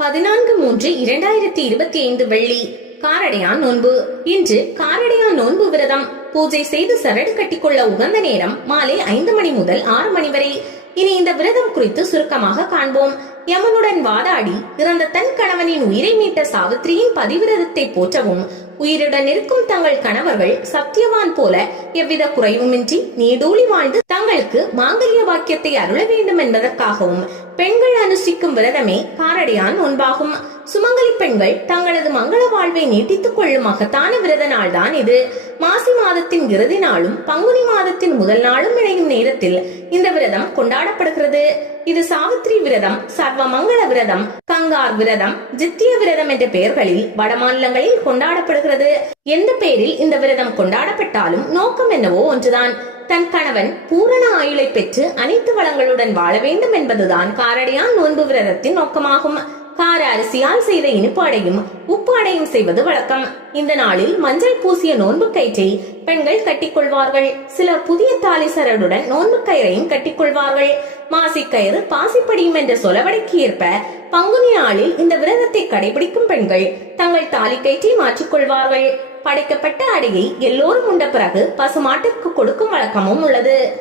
14/3/2025 வெள்ளி காரடையான் நோன்பு. இன்று காரடையான் நோன்பு விரதம். பூஜை செய்து சரடு கட்டிக்கொள்ள உகந்த நேரம் மாலை 5 மணி முதல் 6 மணி வரை. இனி இந்த விரதம் குறித்து சுருக்கமாக காண்போம். யமனுடன் வாதாடி இறந்த தன் கணவனின் உயிரை மீட்ட சாவித்திரியின் பதிவிரதத்தை போற்றவும், உயிருடன் இருக்கும் தங்கள் கணவர்கள் சத்தியவான் போல எவ்வித குறைவுமின்றி நீடூழி வாழ்ந்து தங்களுக்கு மாங்கல்ய வாக்கியத்தை அருள வேண்டும் என்பதற்காகவும் பெண்கள் அனுஷ்டிக்கும் விரதமே காரடையான் நோன்பாகும். சுமங்கலி பெண்கள் தங்களது மங்கள வாழ்வை நீட்டித்துக் கொள்ளும் மகத்தான விரத நாள் தான் இது. மாசி மாதத்தின் இறுதி நாளும் பங்குனி மாதத்தின் முதல் நாளும் இணையும் நேரத்தில் இந்த விரதம் கொண்டாடப்படுகிறது. இது சாவித்திரி விரதம், சர்வ மங்கள விரதம், கங்கார் விரதம், ஜித்திய விரதம் என்ற பெயர்களில் வட மாநிலங்களில் கொண்டாடப்படுகிறது. எந்த பெயரில் இந்த விரதம் கொண்டாடப்பட்டாலும் நோக்கம் என்னவோ ஒன்றுதான். தன் கணவன் பூரண ஆயுளை பெற்று அனைத்து வளங்களுடன் வாழ வேண்டும் என்பதுதான் காரடையான் நோன்பு விரதத்தின் நோக்கமாகும். கார அரிசியால் செய்த இனிப்பாடையும் உப்பாடையும் செய்வது வழக்கம். இந்த நாளில் மஞ்சள் பூசிய நோன்பு கயிற்றை பெண்கள் கட்டிக்கொள்வார்கள். சிலர் புதிய தாலி சரடுடன் நோன்பு கயிறையும் கட்டிக்கொள்வார்கள். மாசிக்கயிறு பாசிப்படியும் என்ற சொலவடைக்கு ஏற்ப பங்குனி நாளில் இந்த விரதத்தை கடைபிடிக்கும் பெண்கள் தங்கள் தாலி கயிற்றை மாற்றிக்கொள்வார்கள். படைக்கப்பட்ட அடையை எல்லோரும் உண்ட பிறகு பசுமாட்டிற்கு கொடுக்கும் வழக்கமும் உள்ளது.